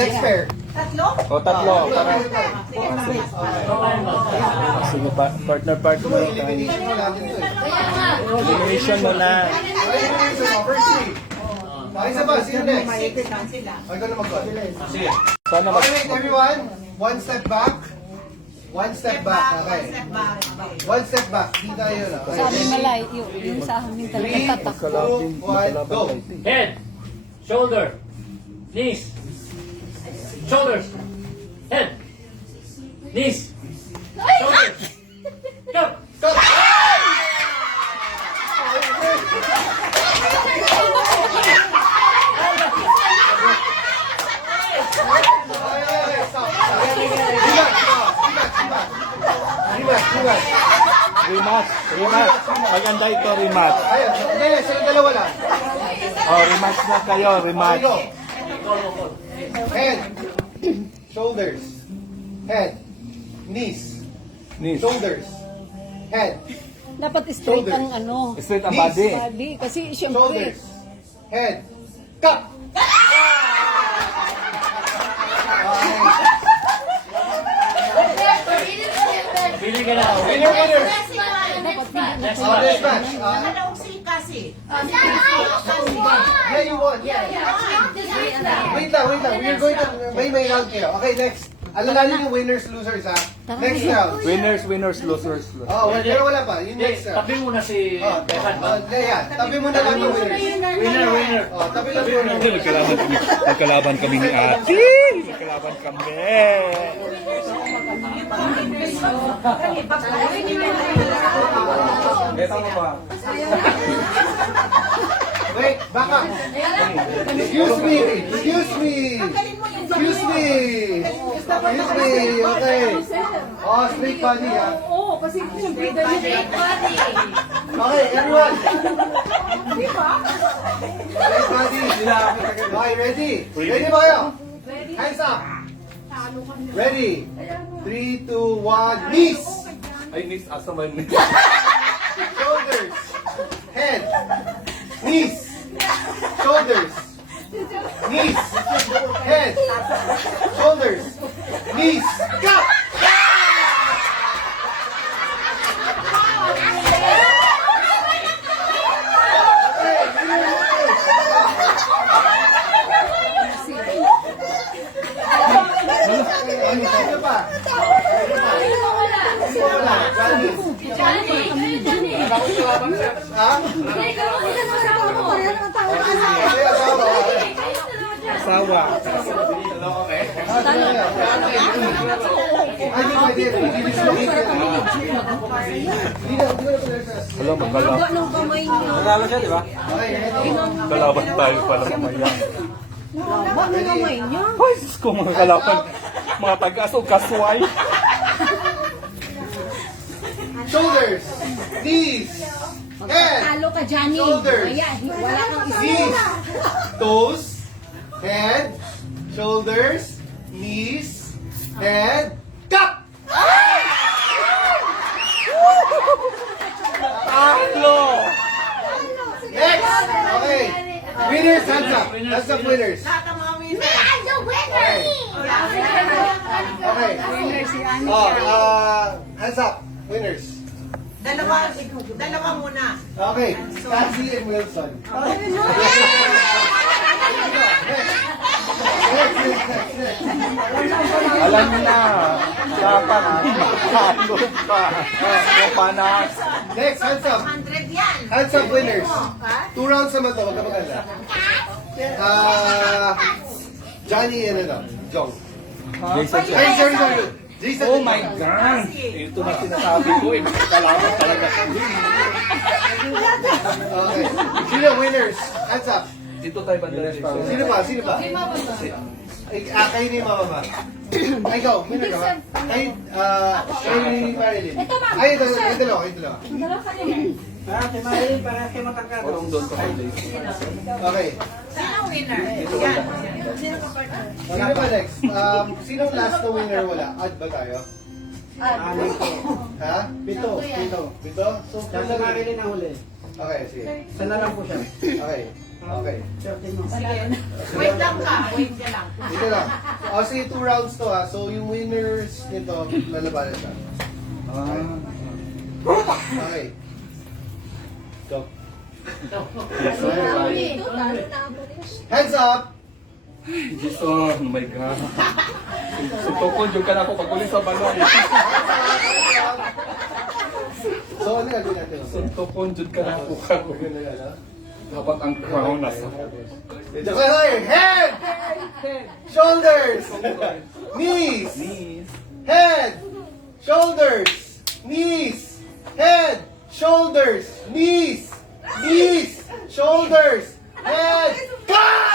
Next pair. Tatlo? O, tatlo. Para, sige, partner. Elimination mo natin ito eh. Elimination mo na. Elimination mo, first three. Isa ba? Sino next? Ay, ko na mag-call. Sana mag... Okay, wait, everyone. One step back. One step back, okay. One step back. Di tayo na. Okay. Sabi malay, yung sa amin talaga 3, tatakbo. 2, 1, go. Head, shoulder, knees, shoulders, head, knees, shoulders. Jump! Go! Rematch. Maganda ito, rematch. Ayun, hindi, sila dalawa lang. O, rematch na kayo, rematch. Go. Head, shoulders, head, knees, Knees. shoulders, head, Dapat straight ang ano, Straight ang body. body. Kasi syempre, shoulders, head, cut! Pili ka na. Winner, winner! Next Oh, one. this match. Yeah, you won. Wait lang. We're going to, may round kayo. Okay, next. Alalanin yung winners, losers, ha? Next round. Winners, losers. Oh, pero wala pa. Yung next round. Tabi mo na si Oh, Evan ba? yeah. Tabi mo na lang yung winners. Winner. Oh, tabi lang yung winners. Magkalaban kami ni Ate. Magkalaban kami. Ito mo ba? Wait, back up. Excuse me. Okay. Oh, straight body, ha? oo, kasi syempre ganyan. Okay, everyone. Straight body. Okay, ready? Ready ba kayo? Hands up. Ready? 3, 2, 1, knees. Ay, miss, asa man. Shoulders. Head. Knees. Shoulders. Knees. Head. Shoulders. Knees. Cut! Ano pa? Wala. Ha? Asawa. Wala, magkalaban. Ng kamay niyo. Nagala siya, di ba? Kalaban tayo pala mamaya. Laba ng kamay niyo. Ay, Diyos ko, mga kalaban. Mga tagas o kasway. Shoulders. Knees. Head. Talo ka, Johnny. Shoulders. Ayan, wala kang Knees. Toes. Head. Shoulders. Knees. Head. Cut! Talo! Next! Okay. Winners, hands up. Hands up, winners. Okay. Hands up. Winners. Dalawa muna. Okay. Cassie and Wilson. Next. Alam niyo na, dapat talo pa. Yung panas. Next, hands up. 100 yan. Hands up, winners. 2 rounds naman to. Huwag ka maganda. Johnny and Jong. Jason siya. Ay, sorry. Jason. Oh my God! Ito na sinasabi ko eh. Kalaban talaga kami. Okay. Sino winners? Hands up. Dito tayo banda. Sino pa? Kayo ni Mama ba? Ay, ikaw. Winner ka ba? Kayo ni Marilyn. Ay, ito lang. Orong doon sa holidays. Okay. Sino winner? Sino ba next? Sinong last na winner wala? Add ba tayo? Ha? Pito? So, Sa Marilyn na huli. Okay, sige. Sana lang po siya. Okay. Okay. Wait lang ka. Wait ka lang. Dito lang. O, sige, 2 rounds to ha. So, yung winners nito, lalabanan siya. Okay. Go. Hands up! Jesus, oh my God. Sutukon yung ka na ako pag ulit sa balon. So, ano gagawin natin? Sutukon yung ka na ako. Ganun na yan, ha? Dapat ang crown nasa. Medyo kayo, head! Shoulders! Knees! Head! Shoulders! Knees! Head! Shoulders! Knees! Knees! Shoulders! Head! God!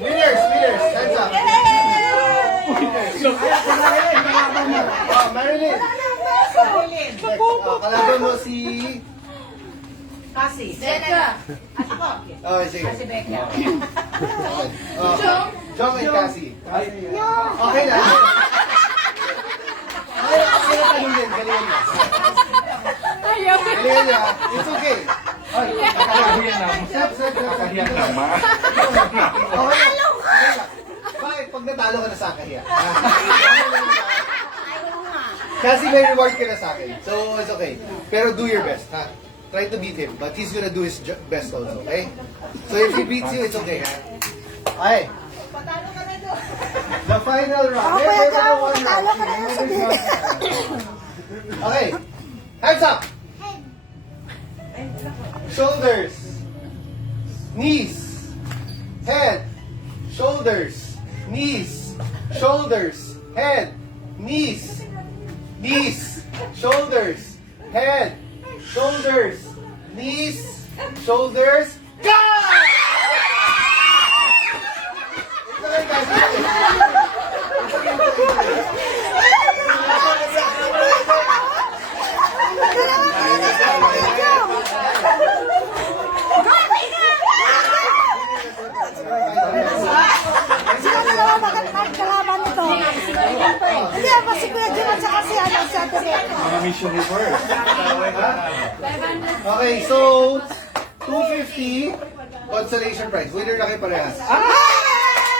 Next, winners, hands up. Marilyn. Next, kalaban mo si... Kasi. Okay, sige. Kasi Becca. Jong and Cassie. Okay na. Ay, tanong din, galingan niya. Galingan niya. It's okay. Ay, Kakahiyan naman. Step. Kakahiyan naman. Okay lang. Bakit? Pag natalo ka na sa akin, yan. Kasi may reward ka na sa akin. So, it's okay. Pero do your best, ha? Try to beat him, but he's gonna do his best also, okay? So if he beats you, it's okay, ha? Okay. The final round. Never one round. Okay. Hands up. Shoulders. Knees. Head. Shoulders. Knees. Shoulders. Head. Knees. Knees. Shoulders. Head. Shoulders. Knees. Shoulders. Go! It's okay, guys. Sino dalawa magkalaban nito? Hindi, si Kuya Jun at saka si ano, si Ate Beth. Mga mission reverse. Okay, so 250 consolation prize. Winner na kayo parehas.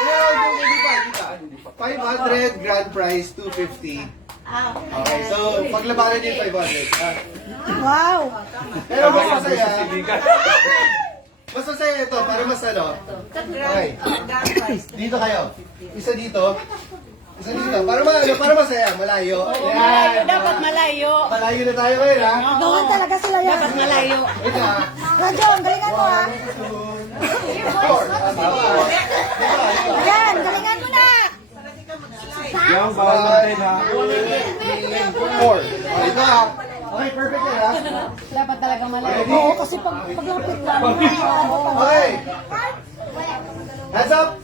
Hindi pa. 500 grand prize, 250. Okay, so paglabanan niyo yung 500. Ha? Wow! Pero mas masaya. Mas masaya ito, para mas ano. Okay. Dito kayo. Isa dito. Isa dito. Para masaya, malayo. Yan. Dapat malayo. Malayo na tayo ngayon, ha? Doon talaga sila yan. Dapat malayo. Wait na. Radyo, ang galingan mo ha. 1, 2, 4. Tama. Yan, galingan mo na. Yung bawal natin ha. 4. Ito ha. Okay, perfect yan ha. Dapat talaga malayo. Ready? Oo, kasi paglapit lang. Okay. Hands up.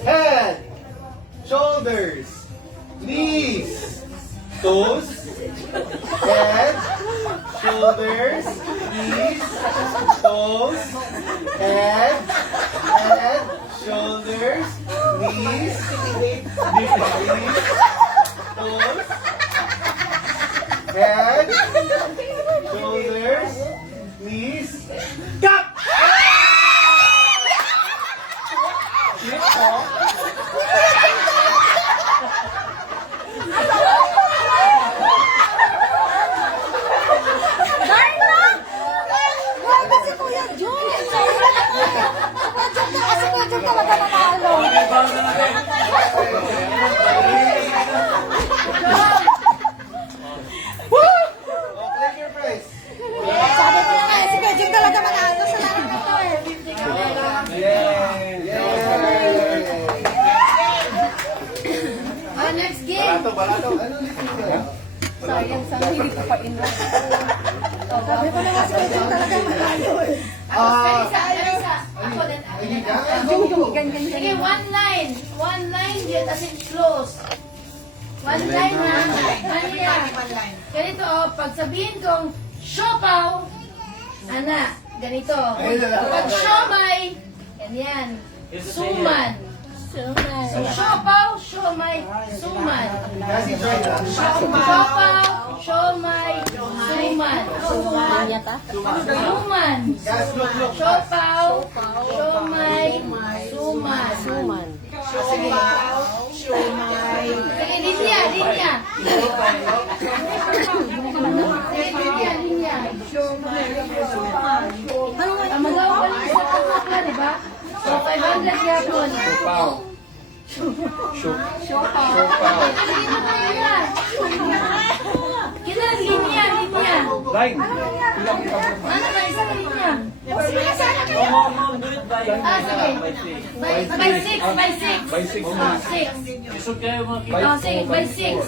Head. Shoulders. Knees. Toes. Head. Shoulders. Knees. Toes. Head. Shoulders. Knees. Toes. Head. Shoulders. Knees. Stop! Why ba si Kuya Jun? Si Kuya Jun talaga nanalo. Claim your prize. Sabi ko na nga, si Kuya Jun talaga manalo sa lahat na to eh. Yay! Next game. Balato. Ano ulit yun? Sayang, sana hindi ka pa inrat. Sabi ko na nga, si Kuya Jun talaga manalo eh. Ako din. Hindi ka? Sige, one line yun as in close. One line na. Ano yan? Ganito, pag sabihin kong siopaw, ana, ganito. Ayun na lang. Pag siomay, ganyan. Suman. Siopaw, siomay, suman. Kasi try lang. Siopaw, siomay, suman. Suman. Guys, look. Siopaw, siomay, suman. Sige, linya. Linya. Magawa pa rin sa pagkakla, di ba? So, 500 yapon. Siopaw. Siopaw. Kita linya. Line. Ilang kita mo? Ano na isang linya? Mom, do it by Sige. By 6. By 6 man. 6. Isog kayo mga kita. Oh, sige, by 6.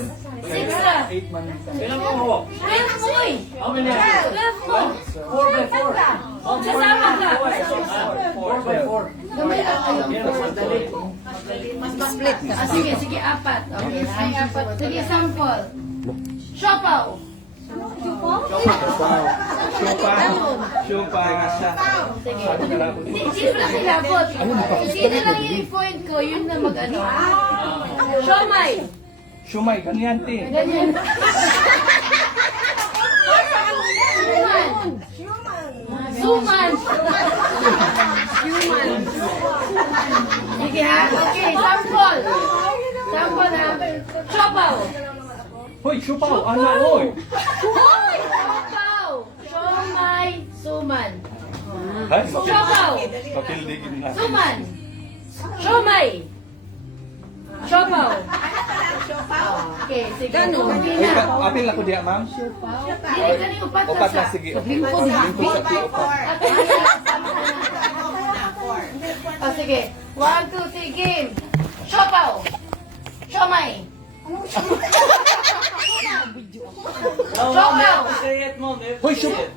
6 na. 8 man. Kailan mo hawak? 12 mo eh. How many? 12 mo. 4 by 4. Kasama ka. 4 by 4. Gamay ayun. Yan, mas dali. Sige, 4. Okay, sige, 4. Sige, sample. Siopaw. Siopaw. Siopaw nga siya. Sige. Sabi ka lang. Sino lang ilabot? Sino lang yung point ko, yun na mag-ano. Siomay. Siomay, ganyan te. Ganyan. Suman. Sige ha. Okay, sample. Sample ha. Siopaw. Hoy, siopaw. Ano, hoy. Siopaw. Siomay. Suman. Hay, Siopaw. mapildigin na. Suman. Siomay. Siopaw. Okay, sige. Ay, apil ako diya, ma'am. Dili ka ni upat Upat na na, sige. Lingkod sa ti, upat. O sige. 1, 2, 3, game. Siopaw. Siomay. Siopaw. Say it, Mom. Hoy, siopaw.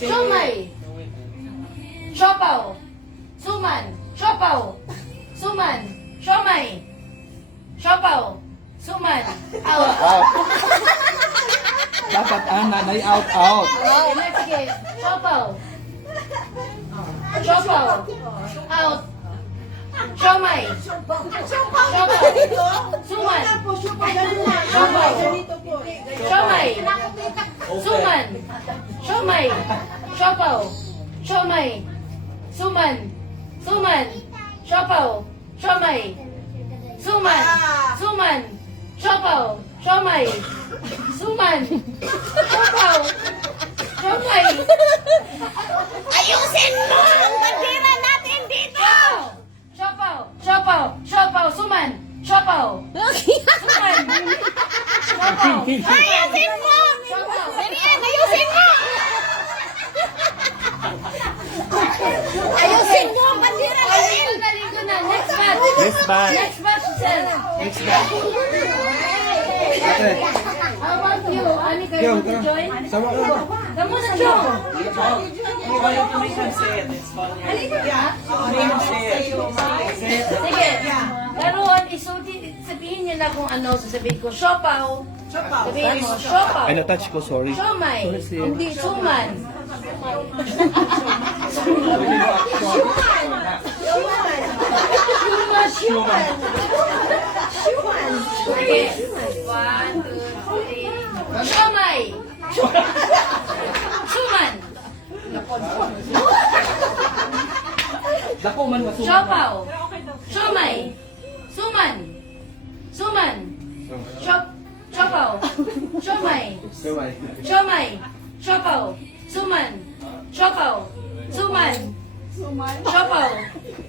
Siomay. Siopaw. Suman. Siopaw. Suman. Siomay. Siopaw. Suman. Out. Dapat nanay out. Okay, next sige. Siopaw. Siopaw. Out. Siomay. Siopaw. Suman. Siopaw. Siomay. Suman. Siomay. Siopaw. Siomay. Suman. Siopaw. Siomay. Suman. Siopaw. Siomay. Siomay. Ayusin mo ang bandera natin dito! Siopaw. Suman. Siopaw. Ayusin mo! Dalian, ayusin mo! Ayusin mo ang bandera natin! Naligo na. Next batch. Next batch. Next batch, sir. How about you? Ani kayo mag-join? Sama ka ba? Kamu na, Chong. Why don't you make them say it? It's funny. Make them say it. Sige. Karoon, sabihin niyo na kung ano. Sasabihin ko, siopaw. Sabihin mo, siopaw. Ay, na-touch ko, sorry. Siomay. Hindi, suman. Suman. Sige. 1, 2, 3. Siomay. Suman. Dako man masuman. Siopaw. Siomay. Suman. Siopaw. Siomay. Siomay. Siopaw. Suman. Siopaw. Suman. Siopaw.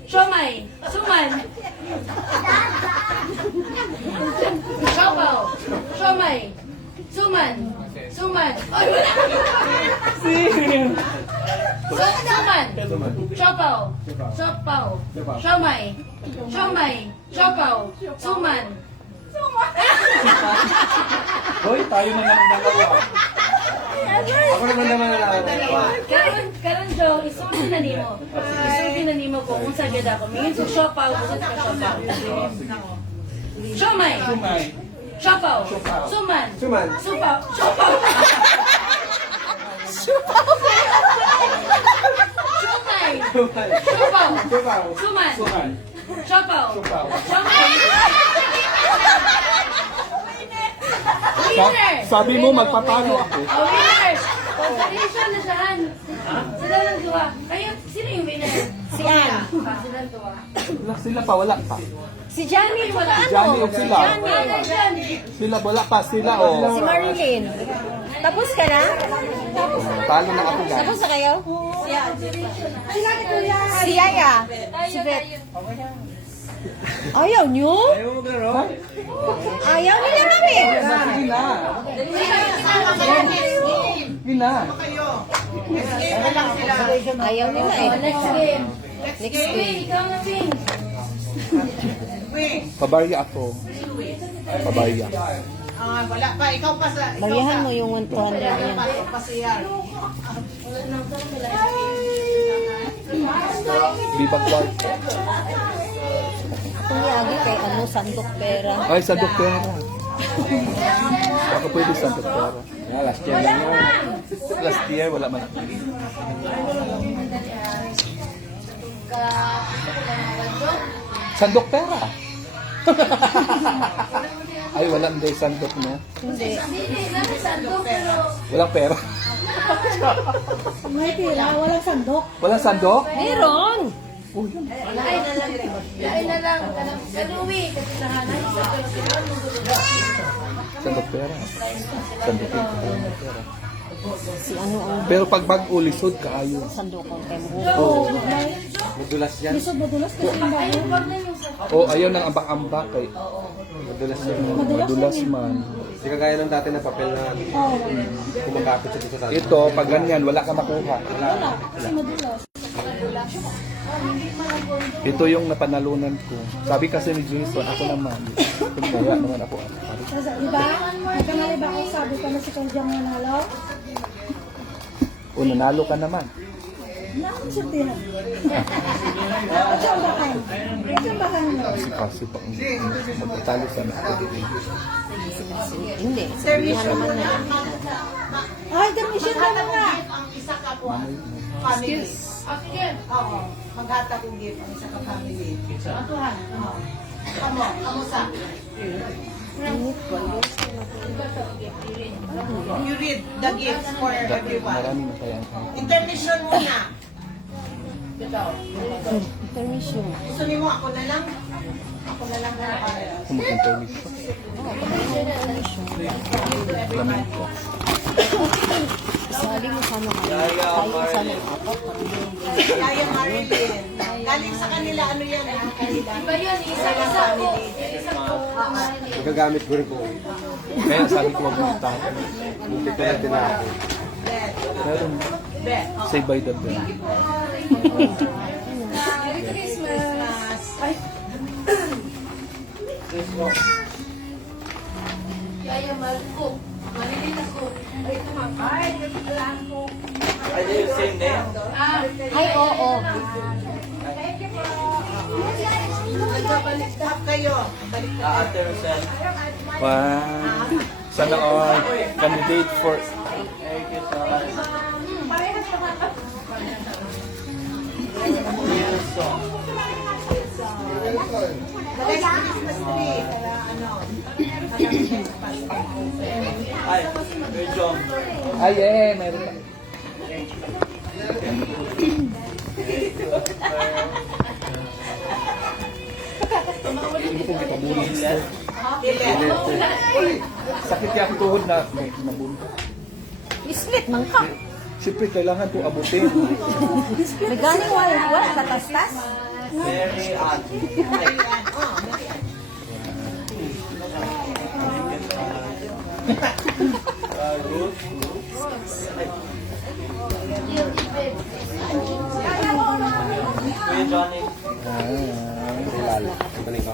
Siomay. Suman. Siopaw. Siomay. Suman. Ay, wala! Suman. Siopaw. Siomay. Siopaw. Suman. Hoy, tayo na lang dalawa. Ako naman na Karon Jo, isulti na nimo. Isulti na nimo ko kung sa gada ko. Mingin sa siopaw, gusto ka siopaw. Siomay. Sumay. Siopaw. Suman. Suman. Siopaw. Shumay. Suman. Siopaw. Supaw. Suman. Suman. Siopaw. Supaw. Shumay. Winner. Sabi mo, magpapalo ako. Oh, winner. Congratulations na siyahan. Sila lang dua. Kayo, sino yung winner? Si Ann. Sila dua. Wala sila pa, wala pa. Si Johnny, wala ano? Johnny o sila. Ano dyan? Sila, wala pa sila o. Si Marilyn. Tapos ka na? Talo na ako guys. Tapos na kayo? Si Yaya. Si Bet. Ayaw nyo? Ayaw nila kami. Sige na. Sige na. Ayaw nila Oh, eh. next game. Next Wait, week. ikaw na, Ping. Pabarya ako. Pabarya. Wala pa. Ikaw pa sa... Bariyahan mo yung 200 yan. Pa siya. Bibag kwarto. Kung lagi kay ano, sandok pera. Ay, sa doktora. Baka pwede sa doktora. Last year lang yun. Last year, wala man. Sandok pera. Ay, walang day sandok no? Hindi. Hindi, namin sandok, pero... Walang pera. May pera, walang sandok. Walang sandok? Meron! Lain na lang. Kaluwi. Kasi nahanay. Sandok pera. Sandok pera. Si ano ang Pero pag mag-ulisod, kaayo. sandok ang kay mo. Oo. Madulas yan. Ay, wag na yung sa... Oo, ayaw ng ambak-ambak. Kay... Madulas yan. Madulas man. Hindi kagaya ng dati na papel na kumakapit sa dito sa atin. Ito, pag ganyan, wala ka makuha. Ito yung napanalunan ko. Sabi kasi ni Jason, ako naman. Kaya naman ako. Diba? Nagkamali ba ako sabi ko na si Kanjang nanalo? O, nanalo ka naman. Nakakasutihan. Pagsambahan. Pagsambahan mo. Kasi pa, magtatalo sana ako. Hindi. Sabihan naman na. Ay, permission ka na nga. Ang isa ka po. Excuse. Okay, Oo. Maghata kong gift ang isa ka family. Atuhan. Kamo sa. You read the gifts for everyone. Marami na kaya. Intermission muna. Permission. Gusto niyo mo ako na lang? Ako na lang na para. Kung mag-intermission. Lamin ko. Sali mo sana kami. Tayo sana yung apat. Kaya Marilyn. Galing sa kanila, ano yan? Iba yun, isa-isa ko. Isa ko. Nagagamit ko rin po. Kaya sabi ko wag mong tayo. Muntik ko na tinako. Meron. Say by the bell. Kaya Marco. Marilyn ako. Ay, kumapay. Alam ko. Ay, oo. Stop kayo. Balik na. Wow. Sana all candidate for Lagay sa Christmas tree. Para ano. Ay, eh, meron pa. Hindi ko kita bulin. Sakit yung tuhod na nabunta. Split man ka. Siyempre, kailangan ko abutin. May galing wala tatastas. Lalo. Balik ko.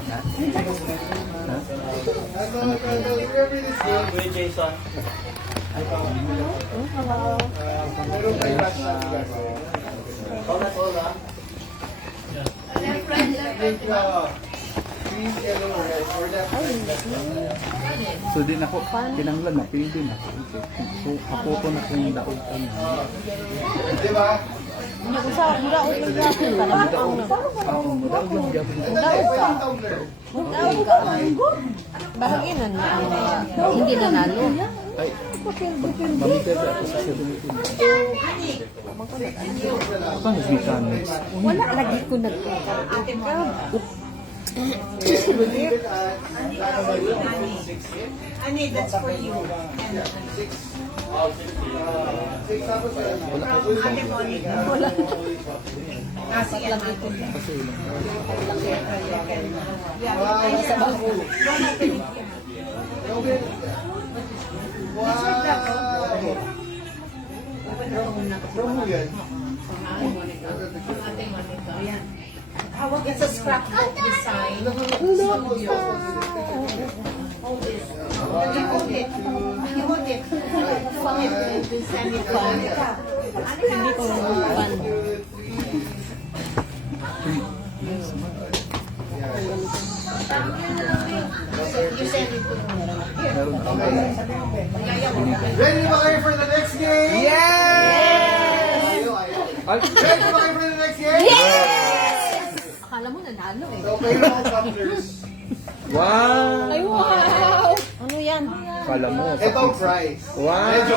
green, yellow, red. Or left, right, left. So din ako, kinanglan na, pili na. So, ako to na kung daog ano. Di ba? Sa mura o yung gapon ka na Ako, daog lang gyapon ko. Ganda tayo pa yung tumbler. bahagi na niya. Hindi nanalo. Ay, mamita sa ako sa 17. Ako ang mechanics. Wala lagi ko Ani, that's for you. Ate Monica. Ah, sige. Promo yan. It's a scrapbook design. Hold it. Hold it. Hold it. Send it to me. Hindi ko fan. You send it to me. Ready ba kayo for the next game? Yes! Ready ba kayo for the next game? Akala mo nanalo eh. So, kayo mga couplers. Wow! Ay, wow! Ano yan? Kala mo. Ito ang prize. Wow! Medyo.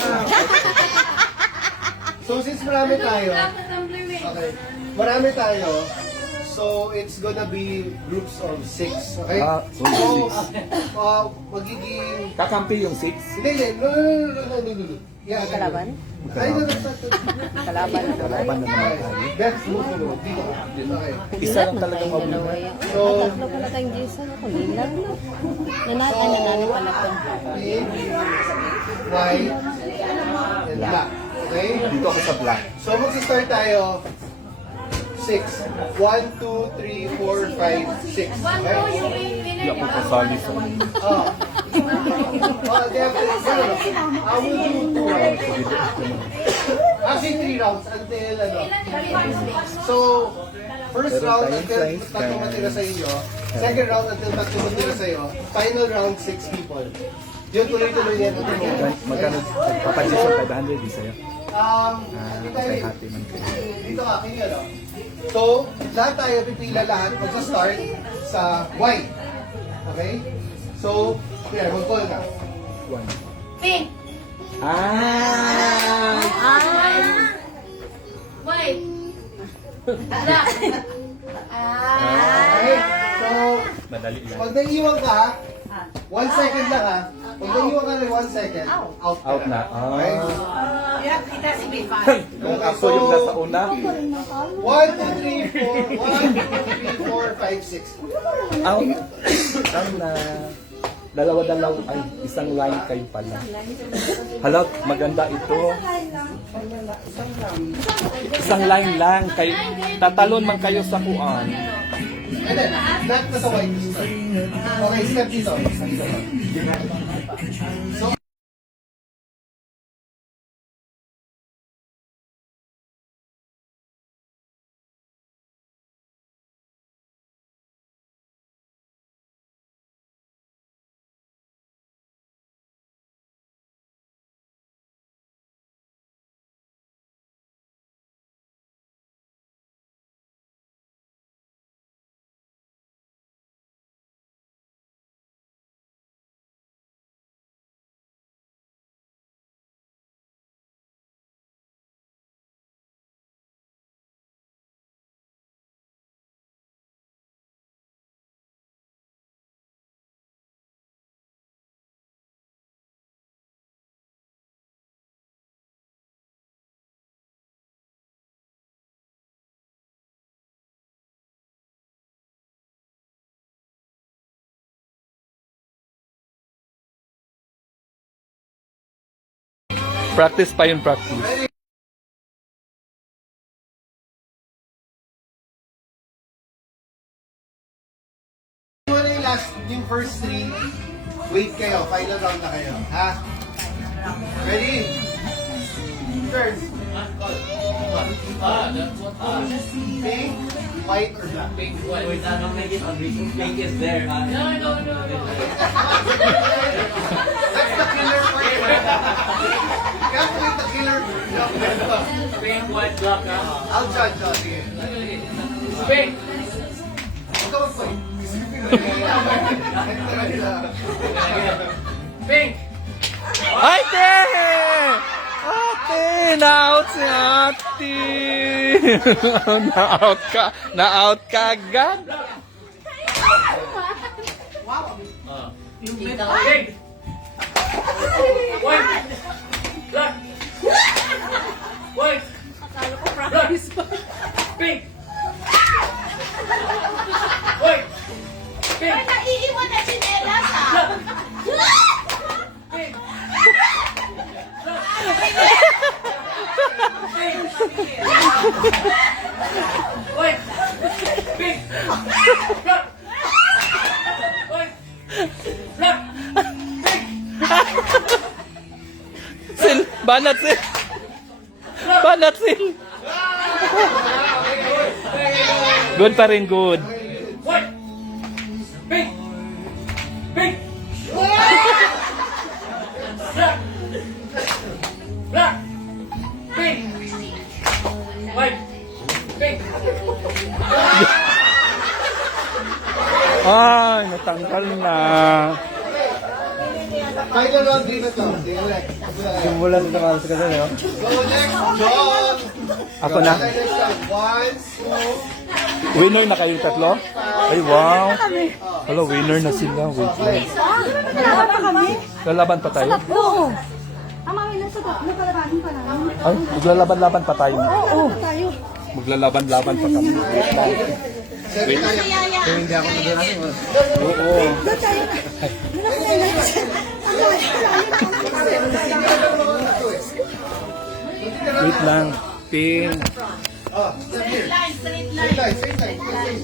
So, since marami tayo, okay, marami tayo, so it's gonna be groups of 6, okay? So, magiging... Kakampi yung 6. Hindi. No. Yeah, Kalaban? Ay, no. Kalaban na naman. Laban na naman tayo. Beth, move mo. Dito ka. Okay. Isa lang talagang mabuhay. So, Tatlo pala tayong Jason ako. Lilang na. Nanalo pala ko. pink, white, and black. Okay? Dito ako sa black. So, mag-start tayo. 6. 1, 2, 3, 4, 5, 6. One Okay? more, you will Hindi ako kasali sa Oh. Definitely. I will do 2 rounds. Actually, 3 rounds until ano. So, first round until tatlo matira sa inyo. Second round until tatlo matira sa iyo. Final round, 6 people. Yun, tuloy-tuloy yan. Magkano? Papansin sa 500, di sa'yo? Okay, happy man kayo. dito ka, kanya no? So, lahat tayo, pipila lahat, mag-start sa white. Okay? So, here, mag-call ka. 1. Pink. White. Black. Okay? So, Madali lang. pag naiiwan ka, 1 second lang ha. Pag naiiwan ka ng 1 second, out ka Out na. Okay? Yeah, it has to be fun. Kung ako yung nasa una, 1, 2, 3, 4, 1, 2, 3, 4, 5, 6. out. Ang na dalawa-dalawa ay isang line kayo pala. Hala, maganda ito. Isang line lang. Kay, tatalon man kayo sa kuan. And then, not na sa white. Okay, step dito. So, Practice pa yun, practice. Wala yung last, yung first 3, wait kayo, final round na kayo, ha? Ready? Turn. Pink, white or black? Pink one. Wait, don't make it ugly. Pink is there. No. That's the killer part. Calculate the killer. Pink, white, black, ha? I'll judge. Sige. Pink. Huwag ka mag-fight. Pink. Ay, te! Ate! Na-out si ate! Na-out ka agad? Pink. White. Black. White. Black. Pink. White. Pink. Ay, naiiwan na sinelas ha. Pink. White. Pink. Black. White. Black. Sil! Banat sil! Banat sil! Good pa rin, good. White. Pink. Pink. Black. Black. Pink. White. Pink. Ay, natanggal na. Final round 3 na to. Sige, ulit. Simula sa tama sa kasi, no? Go next, John. Ako na. Next time. 1, 2, Winner na kayong tatlo? Ay, wow. Hello, winner na sila. Wait lang. Kalaban pa kami? Lalaban pa tayo? Oo. Ang mami nasa tatlo, kalabanin pa namin. Ay, maglalaban-laban pa tayo. Oo. Tayo. Maglalaban-laban pa kami. Hindi ako naglalaki. Oo. Doon tayo. Doon ako tayo. Ang layo. Wait lang. Ping. Straight line, straight Straight line. line, straight line, straight line.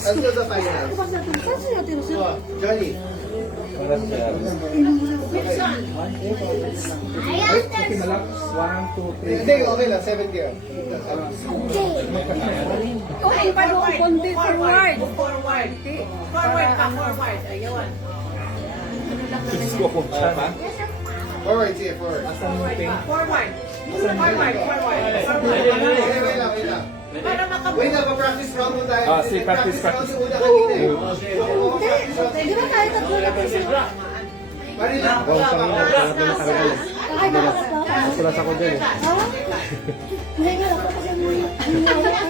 Let's go to final. Saan sila tinusip? So, Johnny. Hindi, okay lang. 7 gear. Okay, paano ang konti forward? Forward. Forward pa, forward. Ayun. Forward, sige, forward. Forward. Forward, forward. Okay, wait lang, wait lang. Para makabuo. Wait lang, pa-practice round mo tayo. Ah, sige, practice round yung una kanina eh. So, practice round. Di ba tayo tatlo lang kasi? Pari lang, wala pa. Ay, nakakatawa. Sulas ako din eh. Ha? Hindi nga ako kasi ang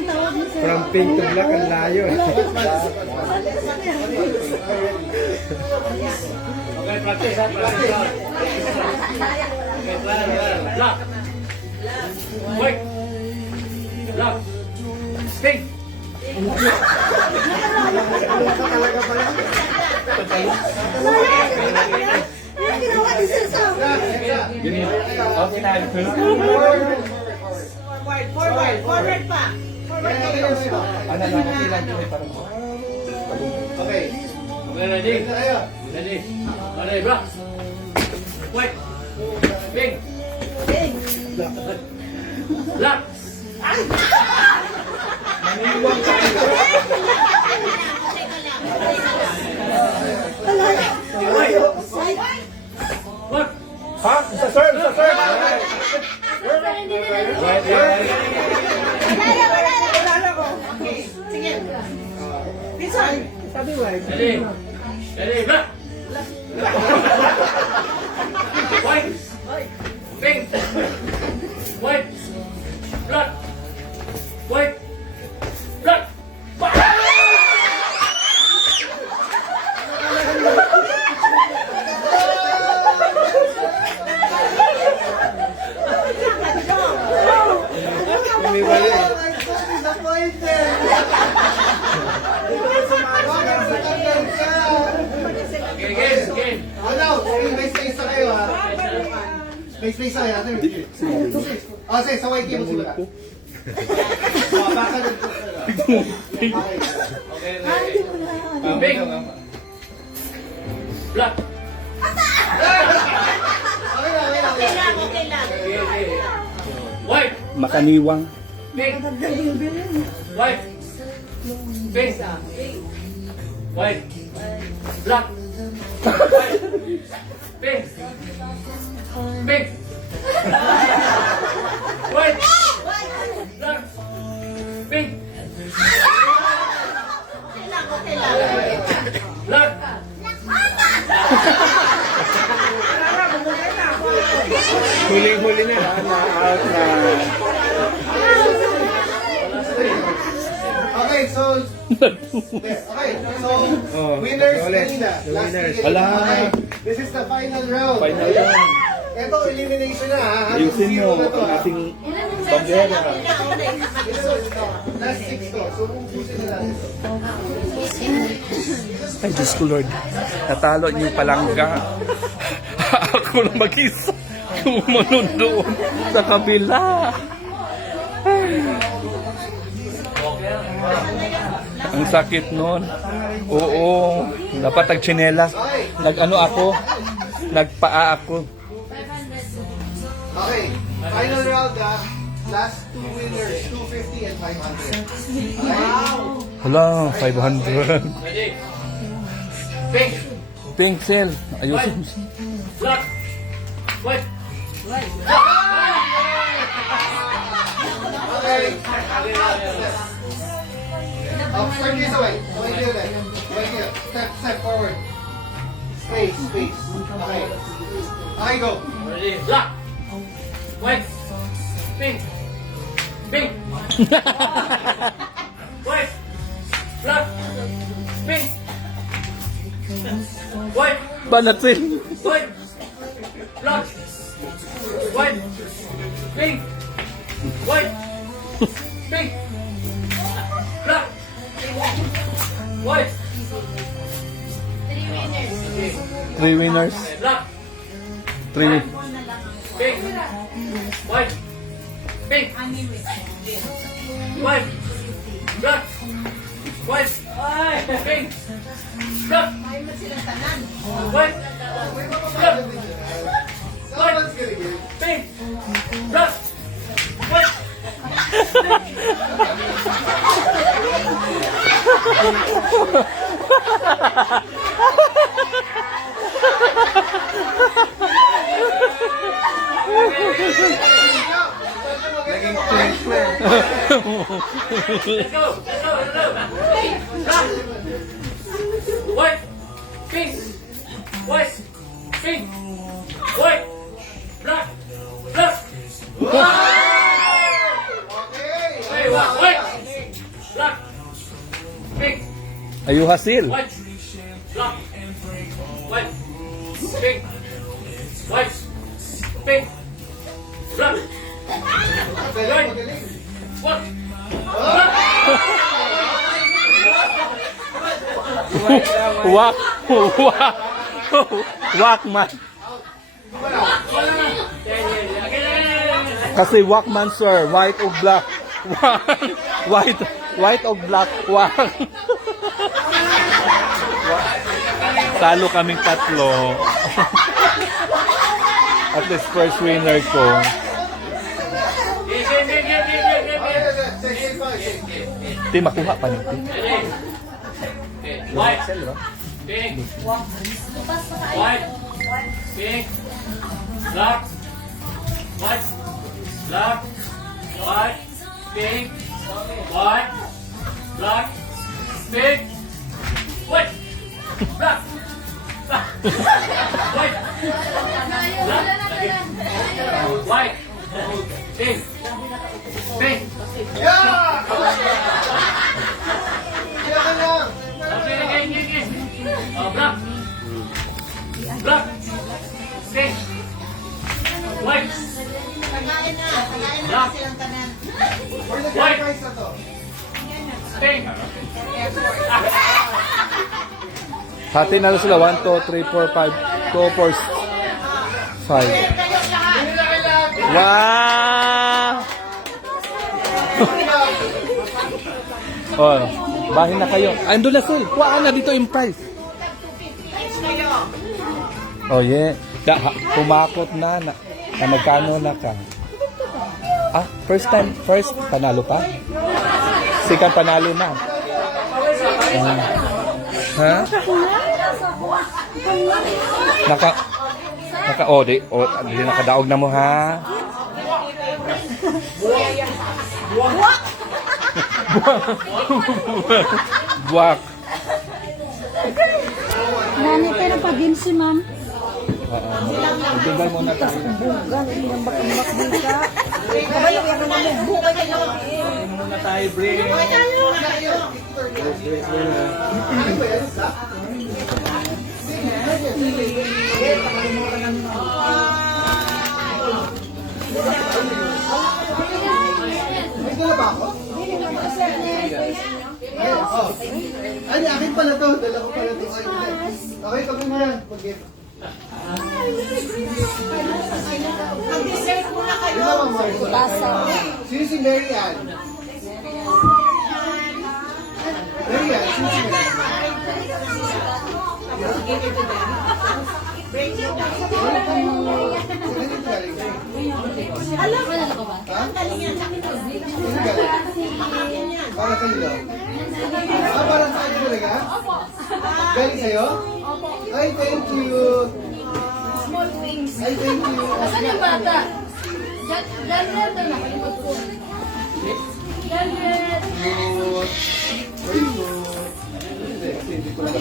tawag mo sa'yo. From pink to black, ang layo eh. Okay, practice, ha? Practice. Okay, black. White. Black. Pink. Ano ginawa ni Cesar? Okay na. Forward, forward. Forward pa. Forward kayo. Ano lang, okay lang. Parang Okay. Okay, ready? Ito tayo. Ready? Okay, black. White. Pink. Black. Black. Ha? Isa serve! Isa serve! Wala na ko. Okay. Sige. Pinsan. Ready? Ready, black. White. Pink. White. Black. White. Black. Umiwala eh. Okay, again. Ano? May space na kayo ha. May space na kayo. Ah, sige, sa white game mo simula. Baka nag- Okay. Pink. Black. Okay lang, okay lang. Okay lang, okay lang. Okay, okay. White. Makaniwang. Pink. White. Pink. White. Black. White. Pink. Pink. White. Black. Pink. Black. Huling-huli na. Out na. Okay, so... Okay, so... Winners ulit. kanina. The Last winners. ticket. Wala. Okay, this is the final round. Final round. Ito, elimination na ha. Ayusin mo Zero na to, ang ha. ating bandera. Last 6 to. So, ubusin na natin. Ay, Diyos ko Lord. Natalo niyo palangga. Ako lang mag-isa. Kumanon doon sa kabila. Ang sakit nun. Oo. Dapat nagtsinelas. Nag-ano ako. Nagpaa ako. Okay, final round ha. Last 2 winners, 250 and 500. Wow! Hala, 500. Ready. Pink. Pink cell. Ayusin. Black. White. Okay. Start this away. Away here then. Away here. Step forward. Space. Okay. Okay, go. Ready. Black. White. Pink. Pink. White. Black. Pink. White. Banatin. White. Black. White. Pink. White. Pink. Black. White. 3 winners. 3 winners. Black. 3. Pink. White. Pink. White. Black. White. Pink. Black. White. Black. Someone's gonna get it. Pink. Black. White. Naging cleanse na. Let's go. Black. White. Pink. White. Pink. White. Black. Black. Okay. Hey, white. Black. Pink. Ayu hasil. White. Black. White. Pink. White. Pink. Black. Magaling, magaling. What? Wak. Wak. Wakman. Kasi Wakman sir, white o black. White o black. Wak. Talo kaming tatlo. At least first winner ko. Second fight. Di makuha pa nito. White. Pink. White. Pink. Black. White. Black. White. Pink. White. Black. Pink. White. Black. White. Black. White. Pink. Pink. Yeah! Kaya ka lang. Okay. Black. Black. Pink. White. Black. Where's the White. prize na to? Pink. Hati na sila 1, 2, 3, 4, 5. 2, 4, 5. Wow! Oh, bahin na kayo. Andun na sul. Kuha na dito yung price. Oh yeah. Pumakot na. Nagkano na ka? Ah, first panalo pa? Second panalo na. Ha? Di nakadaog na mo ha. Buwak. Nani, pero pa din si ma'am. Magdugal muna tayo. Bugan, yung bakambak dito. Kabayo, yung mga bugan kayo. Muna tayo, break. May dala ba ako? Oh. Ay, akin pala to. Dala ko pala to. Okay, kami na. Mag-gift. Mag-dessert muna kayo. Sino si Mary Ann? Mary Ann, sino si Mary Ann? Break it down. Sino yung galing? Alam mo, Ha? ang galing yan. Sino galing? Para kayo lang. Para sa akin talaga? Galing sa'yo? Ay, thank you. Small wings. Ay, thank you. Asan yung bata? Janet na nakalimot ko. Janet. Thank you. Hindi ko lang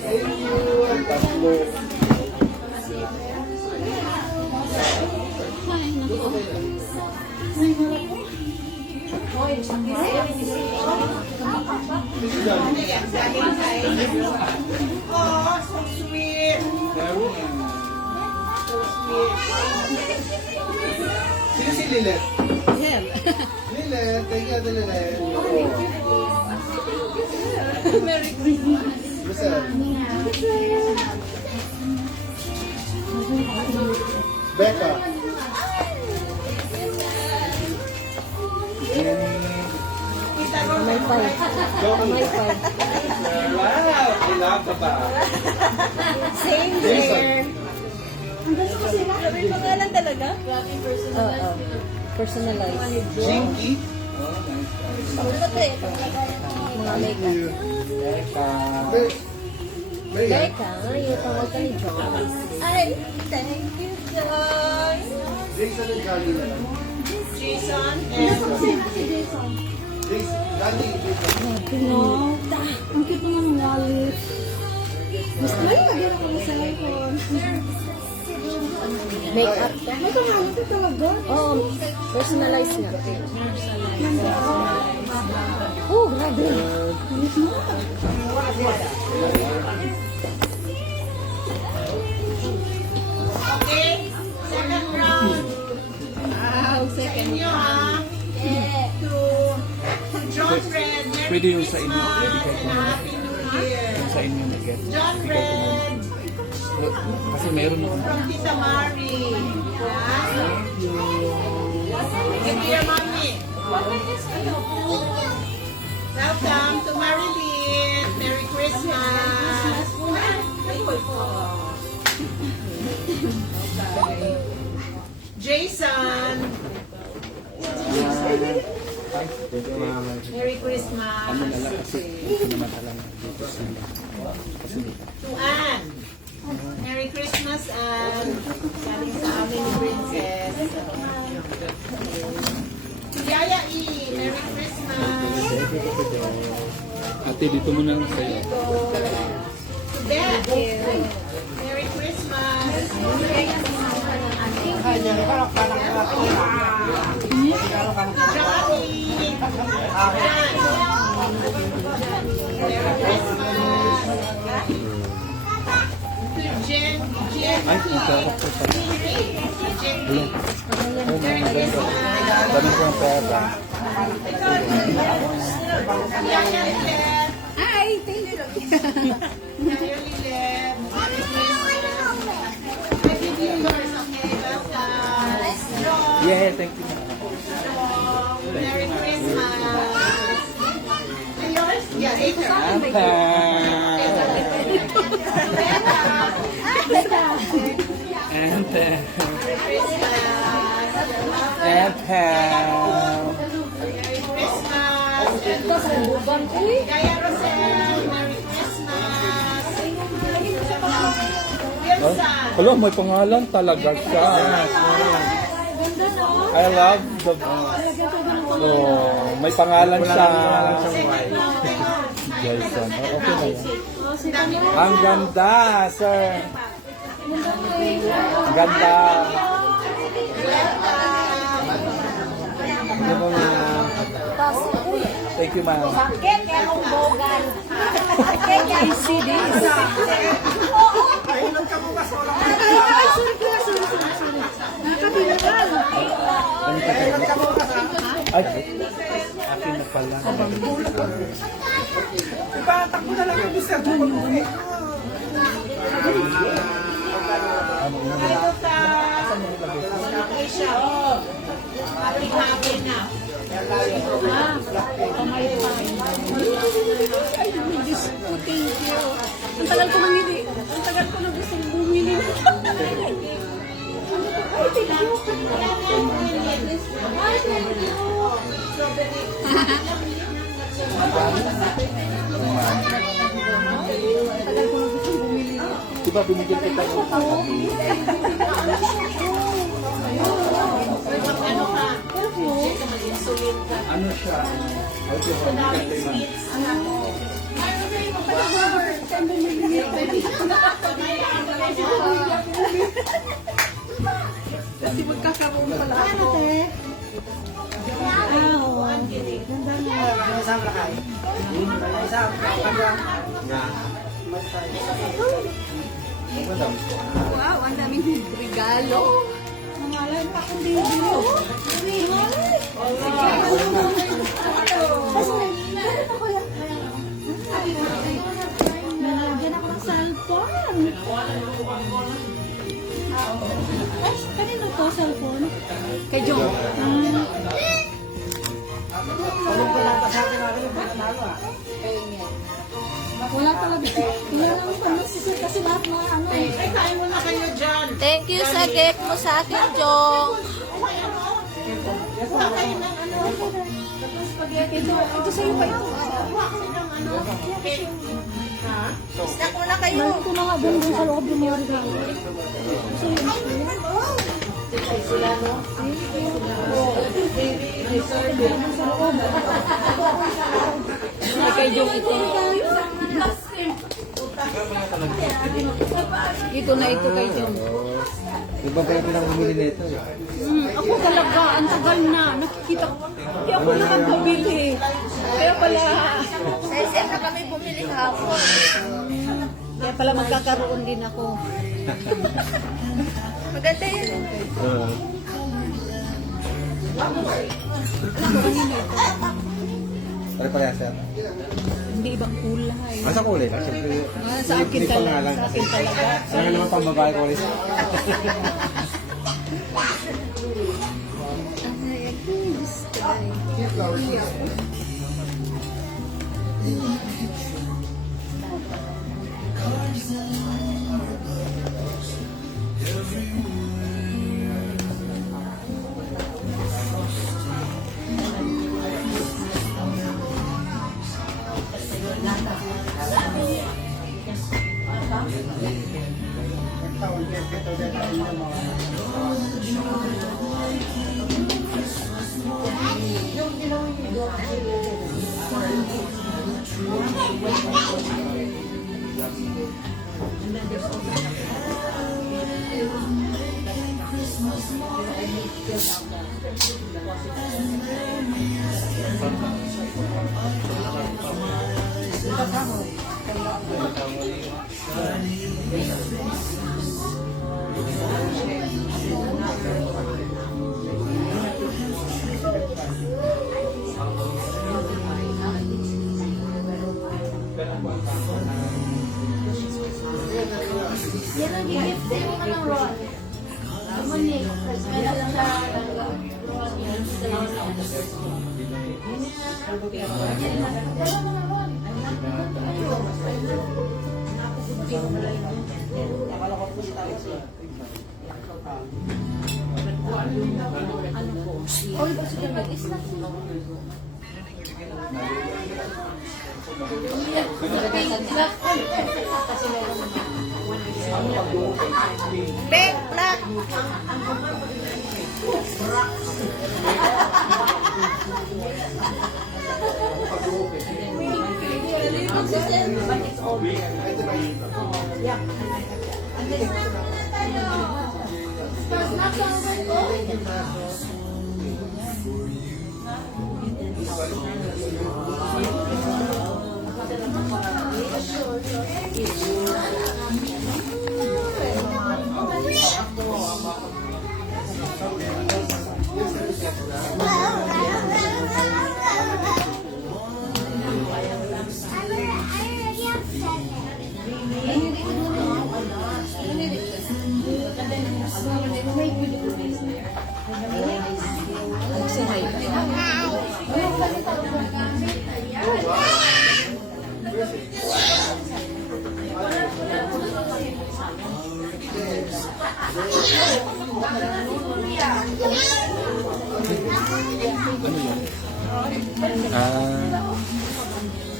thank you. Ang tatlo. Oh, so sweet. So sweet. Sino si Lilet? Lilet, thank you, Ate Lilet. Merry Christmas. Basta. Becca. Kita mo may Wow, ilang ka ba? Same Jason. here. May pangalan talaga? Oo. Personalized. Jinky. Mga makeup. Mary Ann. Yung tawag ka ni Joyce. Ay, thank you, Joy. Jason and Carly na lang. Jason and Jason. Carly. No. Ang cute naman ng wallet. Mas may lagyan ako sa iPhone. Makeup ka? May kamalit ito talaga. Oo. Personalized nga. Oh, grabe. Alis mo. okay, second round. Second nyo, ha? To John Red, Merry Pwede yung sa inyo. Christmas and Happy New Year. Sa inyo na-get. John Red, Kasi meron ako. from Tita Mari. Give me your mommy. Welcome to Marilyn. Merry Christmas. Jason. Merry Christmas. To Anne. Merry Christmas, Anne. Galing sa aming princess. To Yaya E. Merry Christmas. Ate, dito mo na lang sa'yo. To Beth. Merry Christmas. Johnny. Merry Christmas. To Jen. Ay, itarap ko sa... Merry Christmas. Ganun ko ang pera. Yaya Lilet. Hi, thank you. Yaya Lilet. Merry Christmas. I give you yours, okay? Welcome. Yeah, thank you. Merry Christmas. And yours? Yeah, later. And Merry Christmas. and Merry Christmas. Gaya Rosel, Merry Christmas. Hello, may pangalan talaga siya. I love the... Oh, may pangalan siya. Jason. Oh, okay na yan. Ang ganda, sir. Ang ganda. Hindi mo na... Thank you, ma'am. Bakit kaya kung bogan? Bakit kaya CD? Ay, akin na pala. Takbo na lang yung Mr. Happy na. Ang tagal ko nang hindi. Ang tagal ko nang gusto bumili. Di ba binigyan kita ng ano siya? Kasi magkakaroon pala ako. Oo. Ganda nga. Wow, ang daming regalo. Nangalan pa akong bibili. Nalagyan ako ng cellphone. Ay, kanino to cellphone? Kay John. Wala talaga. Wala lang pa nasisir kasi lahat mga ano eh. Ay, kain mo na kayo dyan. Thank you sa gift mo sa akin, Jong. Ito sa'yo pa ito. Snack muna kayo. Balik ko na nga doon sa loob yung mga regalo. Kay Jong ito. Ito na ito kay Jong. Di ba kayo pinang-bumili nito? Ako talaga, ang tagal na. Nakikita ko. Hindi ako naman bumili. Kaya pala, Sa SM na kami bumili kahapon. kaya pala magkakaroon din ako. Maganda yun. Pare-pareha, sir. Hindi ibang kulay. Asa kulay ba? Siyempre, Sa akin talaga. Sa akin talaga. sana naman pang babae kulay. Yan ang gift sa'yo ka ng Ron. Monique. Meron siya. Big black.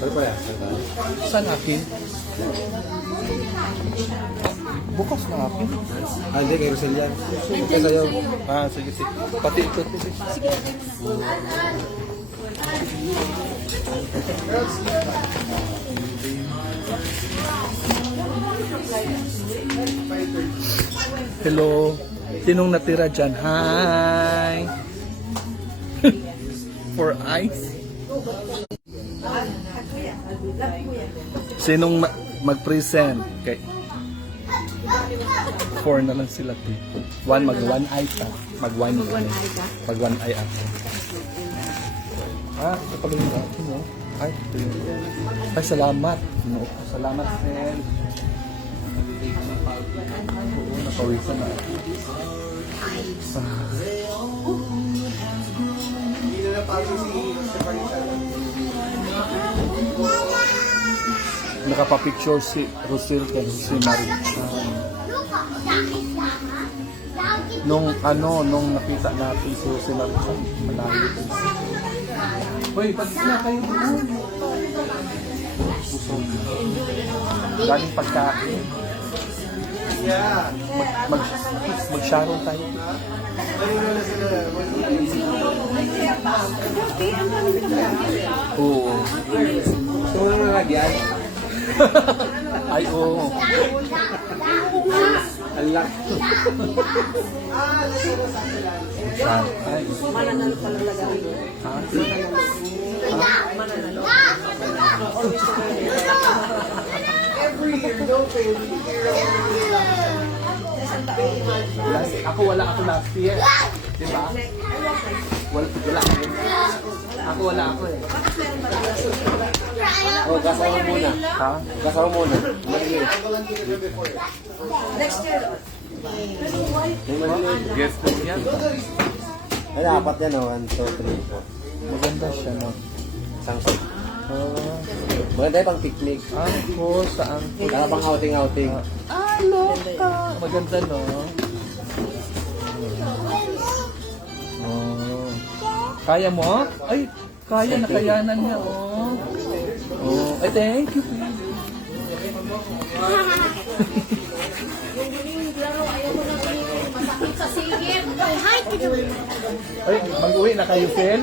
Ano pa yan? Saan akin? Bukas na akin. Hindi, kay Rosel yan. Okay sa'yo. Sige, sige. Pati ito. Hello. Sinong natira dyan? Hi. For ice. Sinong mag-present? Okay. 4 na lang sila. 1 mag-1 eye pa. Mag-1 Mag-1 eye ako. Ito pala yung akin, no? Ay, ito yun. Ay, salamat. No, salamat, Sen. Oo, nakawisan na. Hindi na napalo si Stephanie. Nakapapicture si Rosel at si Marie. Nung nakita natin si Rosel Marie, malayo. Hoy, pag na kayo doon. Busog. Galing pagkain. Yeah. Mag-sharon tayo. Oo. Gusto mo naman lagyan? Ay, oo. Alak. Ay. Mananalo pala lagay. Every year, no baby. Ako wala ako last year. Diba? Wala ako. Ako wala ako eh. Oh, gasa mo muna. Ha? Gasa mo muna. Maliit. May maliit. Guess mo yan. Ay, apat yan, 1, 2, 3, 4. Maganda siya, no? Isang set. Maganda yung pang picnic. Ako, saan? Para pang outing-outing. Loka! Maganda, no? Oh. Kaya mo? Ay, kaya, nakayanan niya, oh. Oh, ay, thank you, baby. Masakit sa sigit. Hi, Ay, mag-uwi na kayo, Phil?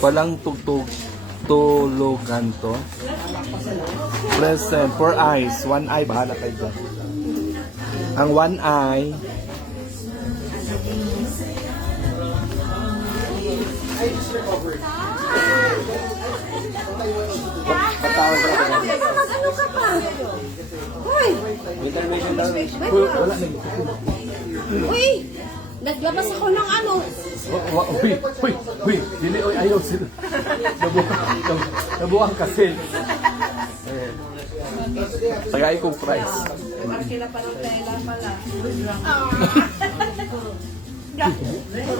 Walang tulugan to. Present, 4 eyes. 1 eye, bahala kayo dyan. Ang 1 eye, Patawag ka na. Mag-ano ka pa? Hoy! Intermission daw. wala na. Uy! Naglabas ako ng ano. Uy, dili, oy, ayaw sila. Nabuang kasi. Tagay kong price. Markila pa ng tela pala.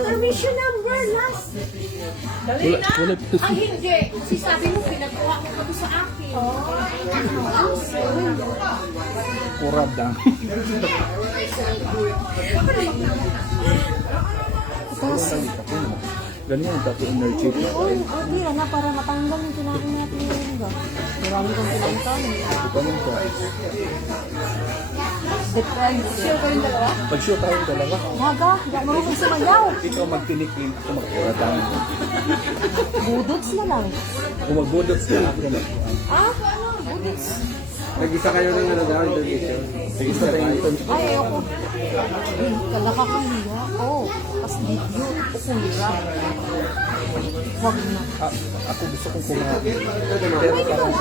Permission number last. Dali na! Wala ito Ay, hindi. Kasi sabi mo, pinagawa mo kami sa akin. kurada. Butas. Ganyan, tapos energy. Hindi na para matanggal yung kinain natin ngayon ba? Marami kong kinain. Ganun ka. Depende. Sure ko yung dalawa? Pag-show tayo dalawa. Haga, hindi ako marunong sumayaw. Ikaw magtinikin, ito magkuratang. Budots na lang. Kung magbudot sila, ako na. Ah, budots. Nag-isa kayo ng ano daw, introduction. Isa rin ito. Ay, ayoko. Kalakakahiya. Oo. Tapos video. Ukulira. Wag na. Ako gusto kong kumain. Pero parang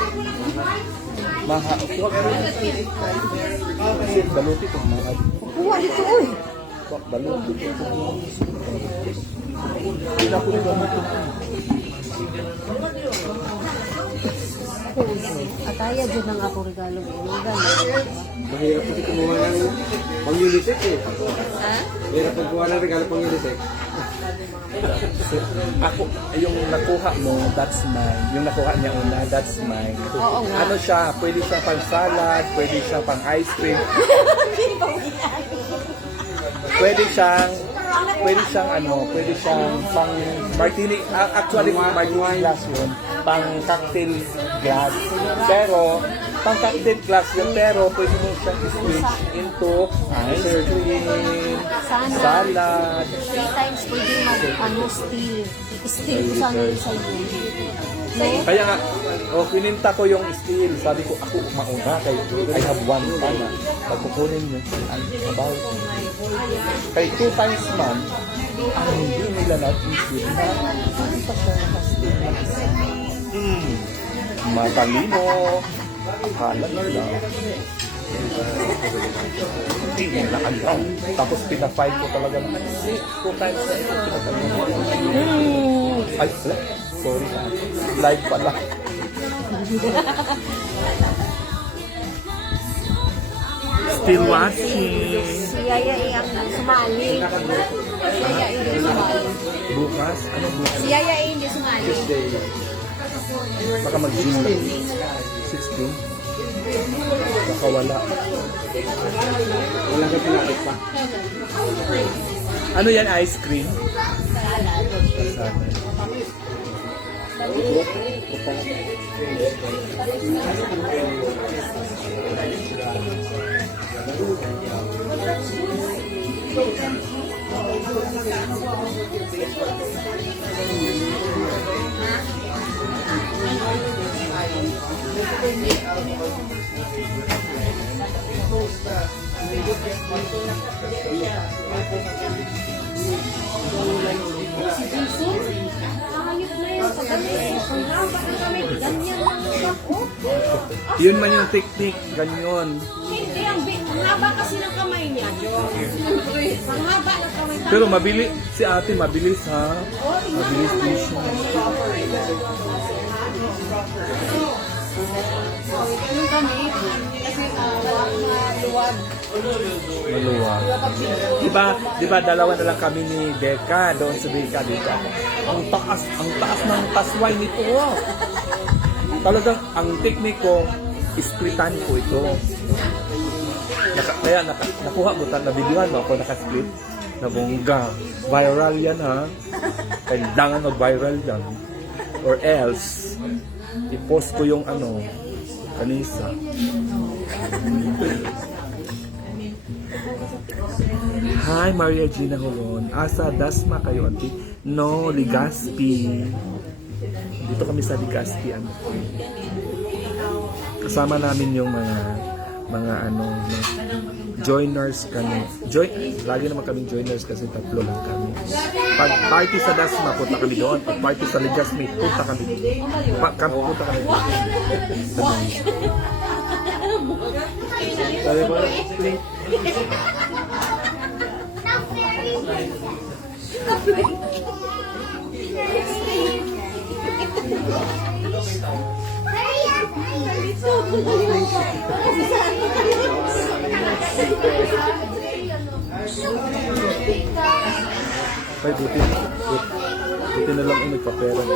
huwag kasi baluti ko mahal. Kuha dito, uy. Baluti ko. Hindi na ako rin baluti. Ataya dyan ang ako regalo. Mahirap kasi kumuha ng pang-unisex eh. Mahirap pagkuha ng regalo pang-unisex. Ako, yung nakuha mo, that's mine. Yung nakuha niya una, that's mine. Oo nga. Ano siya, pwede siya pang salad, pwede siya pang ice cream. Pwede siyang pwede siyang pang martini, actually martini glass yun, pang cocktail glass. Pero, pang cocktail glass yun, pero pwede mo siyang switch into ice cream, salad. 3 times pwede steel. Steel ko sana yun sa iyo. No? Kaya nga, pininta ko yung steel. Sabi ko, ako mauna kay I have one pa na. Pagkukunin yun, ang about. Kay 2 times man, ang hindi nila natin na hindi pa siya naka-steel na isa. Matalino. Akala nila. Hindi nila alam. Tapos pina-fight ko talaga na 2 times na ito. Ay, wala. Sorry na. Live pala. Still watching. Si Yaya ang sumali. Si Yaya yung sumali. Bukas? Ano bukas? Si Yaya yung sumali. Tuesday. Baka mag-gym lang. 16? Baka wala. Wala ka pinakit pa. Ano yan, ice cream? Salad. Yun man yung technique, ganyan. Hindi, ang haba kasi ng kamay niya, Diyos. Ang haba ng kamay. Pero mabilis, si ate mabilis ha. Mabilis din siya. Yung kami, kasi luwag. Maluwag. Diba dalawa na lang kami ni Becca doon sa Becca dito. Ang taas ng tasway nito. Talagang ang technique ko, splitan ko ito. Nakuha mo na videohan mo ako naka-split. Nabongga. Viral yan ha. Kailangan mag-viral yan. Or else, i-post ko yung kanisa. Hi, Maria Gina Holon. Asa Dasma kayo, auntie? No, Legazpi. Dito kami sa Legazpi. Kasama namin yung mga joiners kami. Lagi naman kaming joiners kasi 3 lang kami. Pag party sa Dasma, punta kami doon. Pag party sa Legazpi, punta kami doon. Punta kami doon. Sabi mo, ay, buti na lang yung nagpapera ka.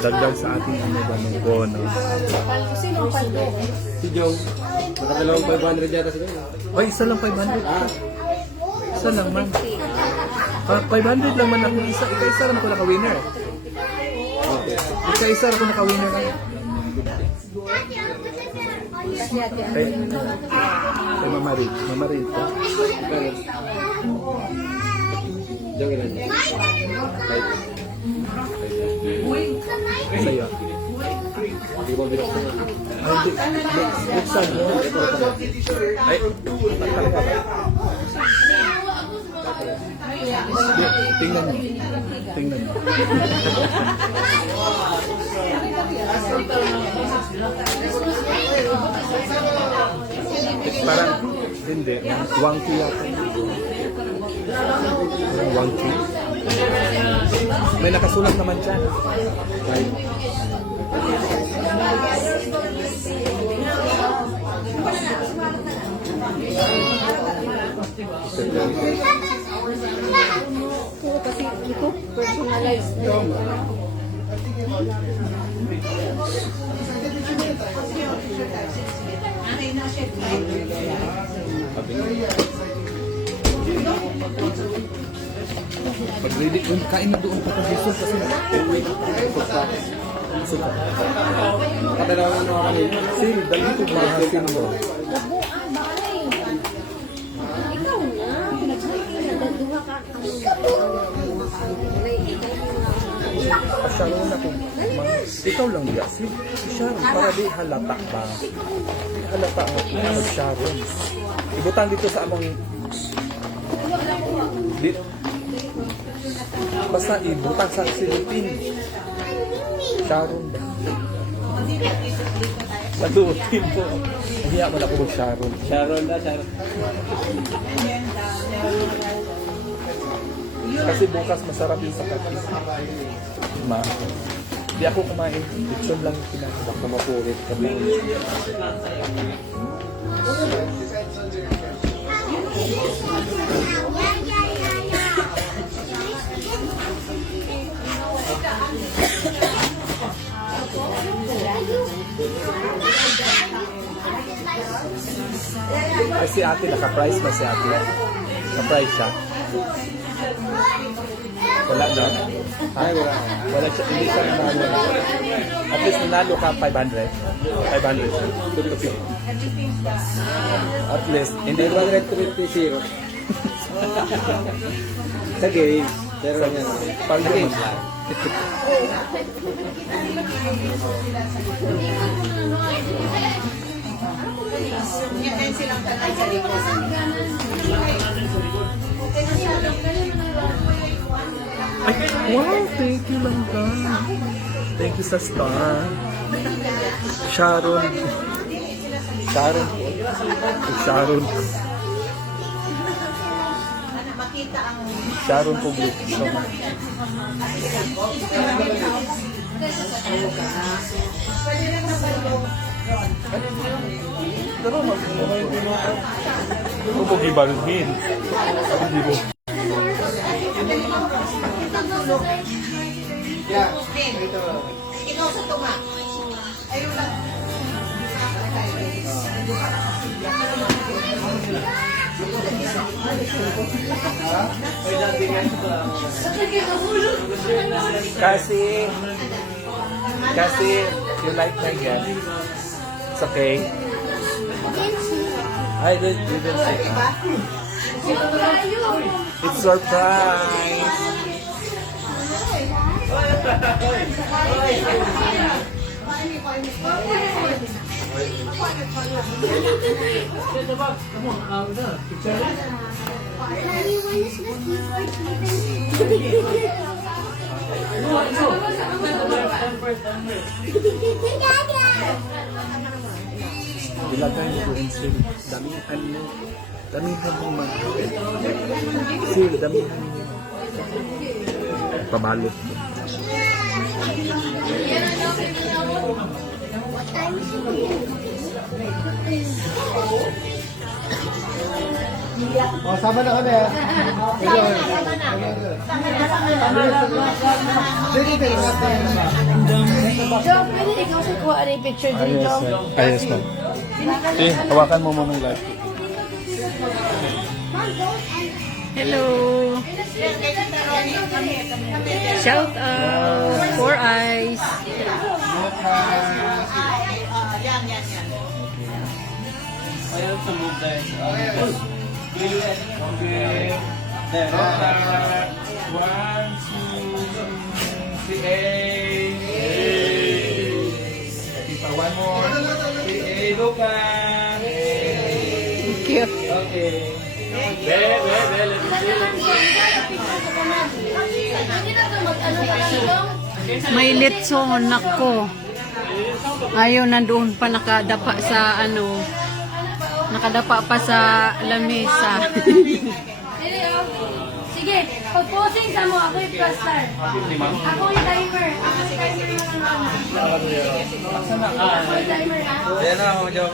Dagdag sa ating nung bonus. Sino ang paldo? Si Jong. Nakadalawang 500 yata sila. Ay, isa lang 500. Isa lang man. 500 lang man ako isa. Ika-isa lang ako naka-winner. Ika-isa ako naka-winner lang. Kay Mama Rid. Diyan ka lang. Sa'yo. Hindi ko bilang ko. Ay, buksan mo. Ay, talaga ba? Di, tingnan mo. Tingnan mo. Parang, hindi. Wonky yata. Parang wonky. May nakasulat naman dyan. Right. Kasi ito, personalized na. Pag ready, kain na doon pa kasi suka. Nakadalawa na ako kanina. Sil, dali ko mahasin mo. Labuan, bakay. Ikaw na. Nagduha ka. Pasyaron ako. Ikaw lang diya. Si Sharon, para di halata ba? Di halata ako. Mag-Sharon. Ibutang dito sa among... Di, basta ibutang sa silipin. Sharon ba? Madutin po. Hiya mo na ko Sharon. Sharon na, Sharon. Kasi bukas masarap yung sa kaki. Ma. Di ako kumain. Lechon lang yung kinain. Baka mapulit kami. Ay, si ate, naka-price na si ate. Naka-price siya. Wala na. Ay, wala. Wala siya, hindi siya nanalo. At least nanalo ka 500. 500 siya. At least, hindi Hindi ba 130. Sa games. Pero yan. pag Games lang. Ay, wow, thank you lang ka. Thank you sa star. Sharon. Sharon po. Sharon. Sharon po group. So, pero mag gibalhin. Hindi mo. Yeah. Ito. Ikaw sa tunga. Ayun lang. Kasi you like my guest. It's okay. I didn't say that. It's surprise. Ilagay mo doon sila. Damihan mo. Damihan mo mag-hapit. Sila, damihan mo. Pabalot mo. Oh, sama na kami ha. Sige, tayo na tayo. Jom, pwede ikaw sa kuha rin picture din, Jom. Ayos mo. Eh, hawakan mo muna yung live. Hello. Shout out. 4 eyes. Ayaw sa move guys. Okay. Then, 1, 2, 3, 8. One more. 3, look back. Cute. Okay. Hindi na ito mag-ano ka lang ito. May litson ako. Ayaw, nandoon pa nakadapa sa ano. Nakadapa pa sa lamesa. Sige, pag-posing sa mo, ako yung plaster. Ako yung timer. Ako yung timer yung Ako yung timer, ha? Ayan na ako, Joe.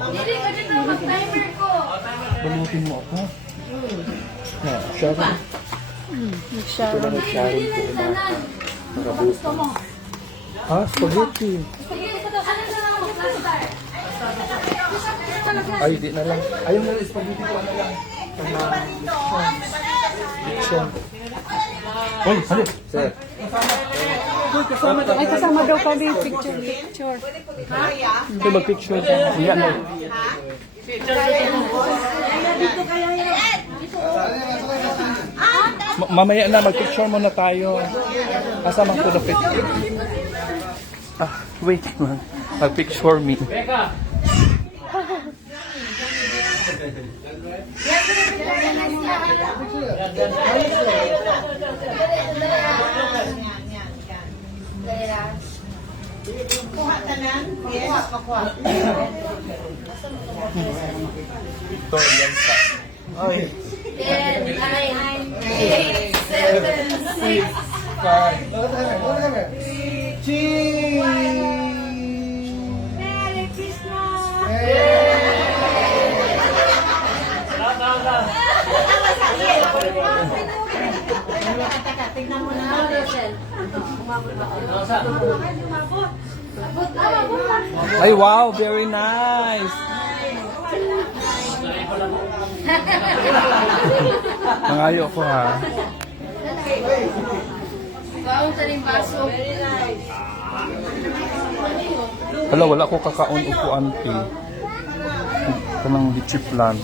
Hindi ka dito mag-timer ko. Balutin mo ako. Sharon. Nag-sharon. Hindi na sanan. Gusto mo. Spaghetti. Sige, ano na lang mag-plaster? Ay, di na lang. Ayaw na lang, spaghetti ko na lang. Picture. Uy, hali. Sir. Ay, kasama daw kami. Picture. Ito mag-picture ka. Yan na. Mamaya na, mag-picture muna tayo. Kasama ko na picture. Wait man. Mag-picture me. Becca. Ito, yan sa. 10, 9, 8, 7, 6. Cheese! Merry Christmas! Tignan mo na. Ay, wow, very nice. Nangayo ko ha. Baon sa rin baso. Hala, wala ko kakaon upo ante. Kanang lichiplan.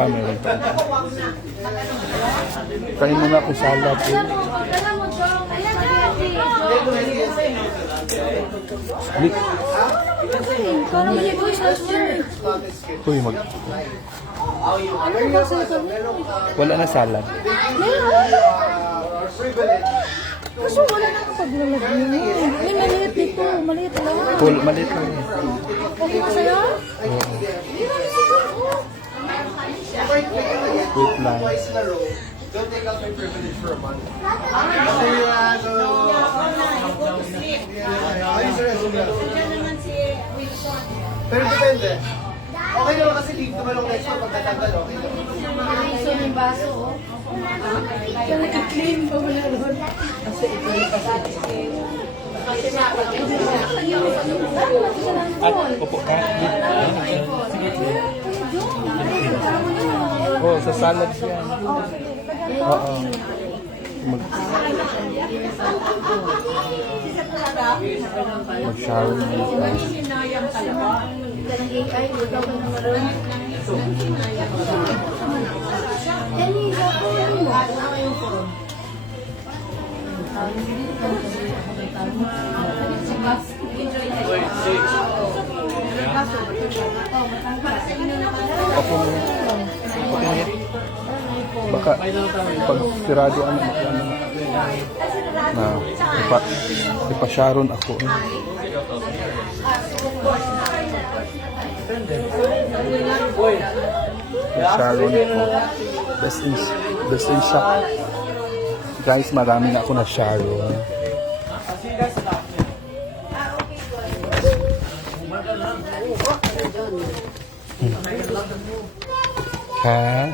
Meron pa. Kain muna ako salad eh. Dala mo, Chong. Ayan na, Lik. Uy, wala na salad. Kaso wala na kapag lalagyan. May maliit dito. Maliit lang. Maliit lang. Okay na sa'yo? Wait lang. Twice in a row. Don't take out my privilege for a month. Pero depende. Okay naman kasi leave naman ako next month pagtatanggal. Okay naman. Gusto yung baso, oh. Nag-clean pa mo na ron. At upo ka. Oh, sa salad yan. Oo. Mag-shower na tayo. Ako mo. Baka pag sirado ano na ipa-sharon ako. Sharon ko. Best in shop. Guys, marami na ako na Sharon. Ha?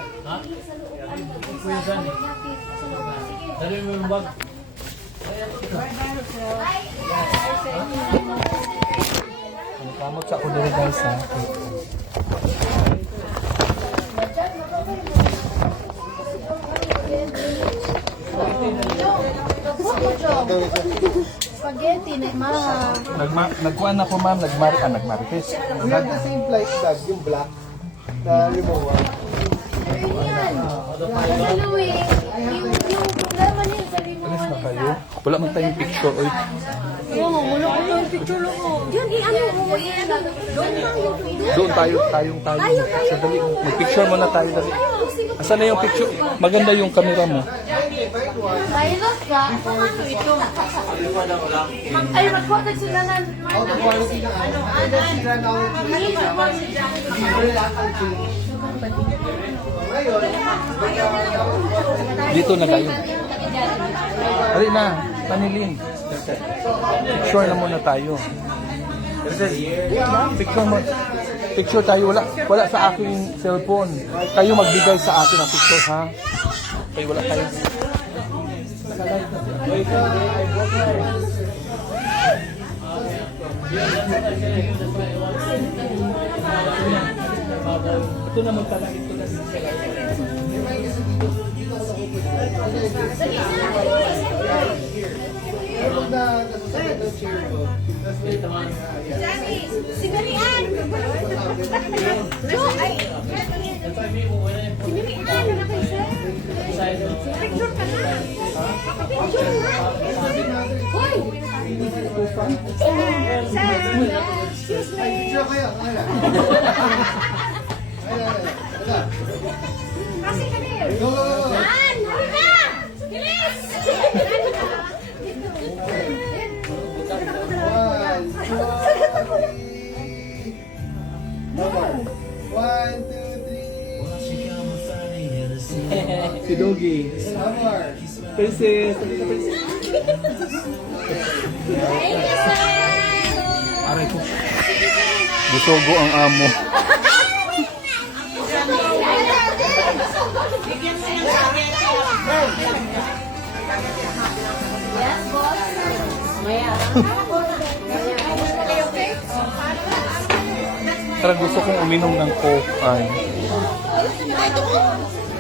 Dali mo yung bag. Kamot sa ako dito guys ha. Spaghetti na ma. Nagkuhan ako ma'am, nagmarites. We have the same flight bag, yung black, na Rimowa. Ano eh, yung problema niya sa Alis na kayo. Wala man tayong picture oy. Oo, wala ko yung picture ko. Yun, i-ano mo, i-ano. Doon tayo. Doon tayo. Sadali, mag-picture muna tayo dali. Asan na yung picture? Maganda yung camera mo. pilot ka. Ay, mag-contact sila na. Out of quality na ano. Sila na ulit. Ngayon, Dito na tayo. Dali na, Panilin. Picture na muna tayo. Picture mo. Picture tayo. Wala sa aking cellphone. Kayo magbigay sa akin ng picture, ha? Kayo wala kayo. Ito na magtala. Ito na Si Marian! Jo, ay! Si Marian, ano na kayo, sir? Picture ka na! Picture na! Hoy! Sir! Excuse me! sila kaya. Kasi kami! Go. An! Halika! Bilis! One, two, three. Si Doggy. One more. Princess. Princess. Aray ko. Busogo ang amo. Tara, gusto kong uminom ng Coke. Ay.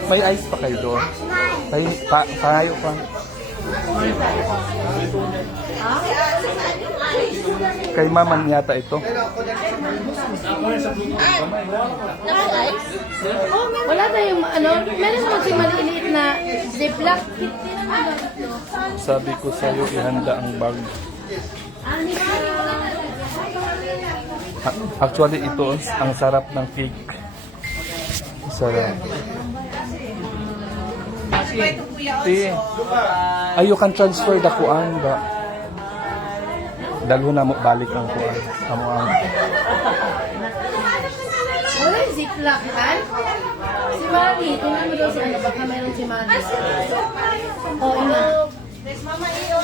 May ice pa kayo doon? Pahayo pa. Kay maman yata ito. Wala tayong, ano, meron naman si maliliit na ziplock. Sabi ko sa'yo, ihanda ang bag. Actually, ito ang sarap ng cake. Sarap. You can transfer the kuan ba? Dalo na mo balik ang kuan. Amo ang Wala yung ziplock, kan? Si Mami, tingnan mo daw si ano, baka meron si Mami. Oo na.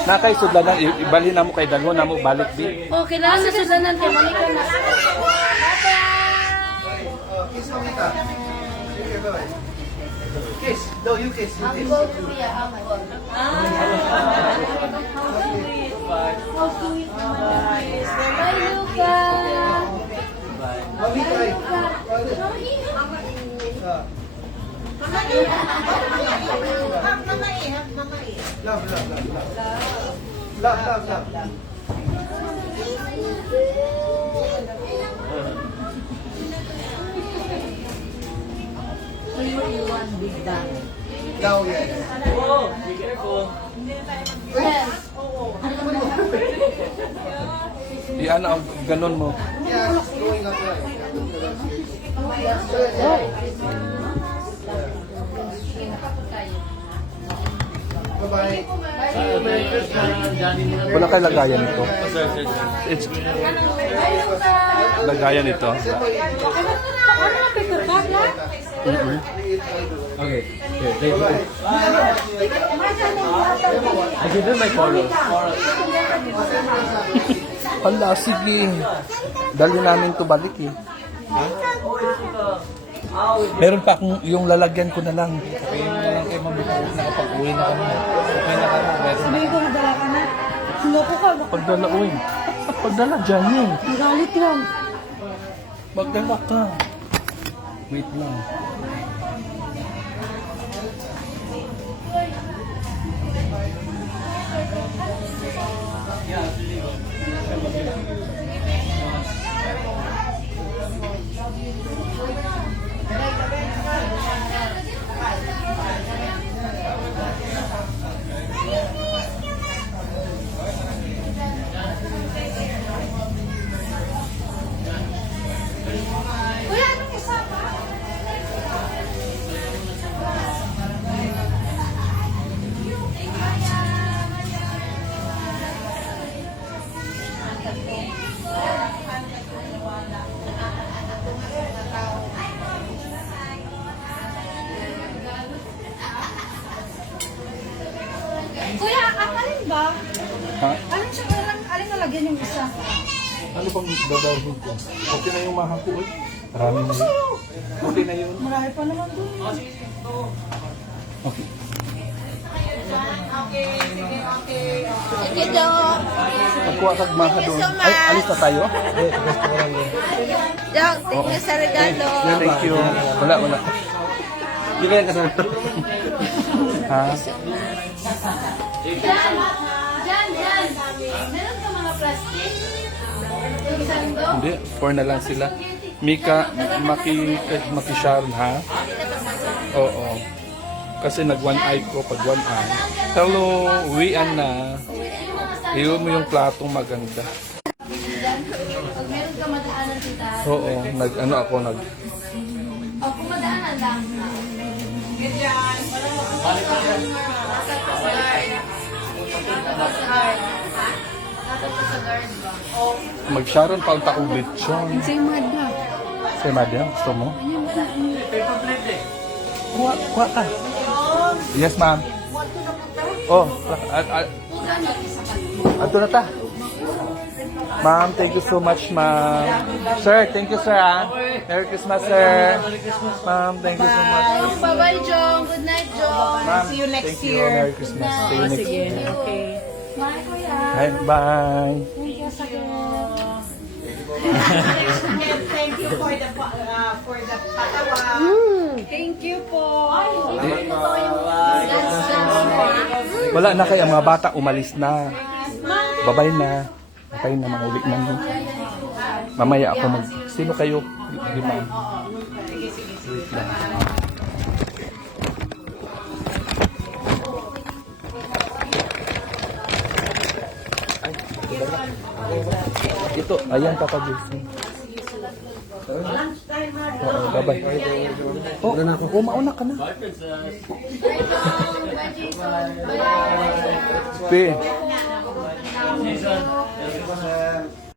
nakay sudlanan ibalhin na mo kay dalo na mo balik di. Oh, kailangan na sudanan kay Mami ka na. Kiss mo kita. Kiss. No, you kiss. You Ang kiss. go to Kuya, oh my God. How sweet naman. Bye, Luca. Mami, try. Love. Love. Now, yes. Di ana ang ganon mo. Yeah, it's going up right. Bye-bye. Wala kay lagayan ito. It's lagayan ito. Ano na paper bag na? Okay. Here, take it. I give them my photos. Hala, sige. Dali namin to balik eh. Meron pa akong yung lalagyan ko na lang. Sabihin mo na lang kay Mami kung nakapag-uwi na kami. Okay na kami. Meron na. Sabi ko, nadala ka na. Loko ka. Pagdala, uy. Pagdala dyan yun. Magalit yan. Magdala ka. Wait lang. Kuya, anong isa pa? Kuya, ang alin ba? Ha? Alin siya, alin nalagyan yung isa? Ano bang dadalhin ko? Okay na yung mahal ko eh. Marami na yun. Okay na yun. Marami pa naman doon. Okay. Sige, Dok. Pagkuha kag maha doon. Ay, alis na tayo? Dok, thank you sa regalo. Thank you. Wala. Hindi ka yan kasama. Ha? Jan. Meron ka mga plastic? Yung sando? Hindi, 4 na lang sila. Mika, Maki Sharon, ha? Oo. Kasi nag one eye ko pag one eye. Hello, uwian na. Iwan mo yung platong maganda. Pag meron ka madaanan kita. Oo, ako. O, kung madaanan lang. Mag-Sharon pa ang takong lechon. Si Madam. Si Madam, gusto mo? Kuha ka. Yes, ma'am. Oh, ato na ta. Ma'am, thank you so much, ma'am. Sir, thank you, sir. Merry Christmas, sir. Ma'am, thank you so much. Bye-bye, Jong. Good night, Jong. Ma'am, See you next thank you. year. Merry Christmas. See you next year. Okay. Bye, kuya. Bye. Thank you sa Thank you for the patawa. Thank you po. Wala na kaya mga bata, umalis na. Babay na. Babay na, mga ulit na. Mamaya ako Sino kayo? Lima. Wait lang. Ay, ito, ayan, Papa Jason. Oo, bye-bye. Oh, mauna ka na. Pe.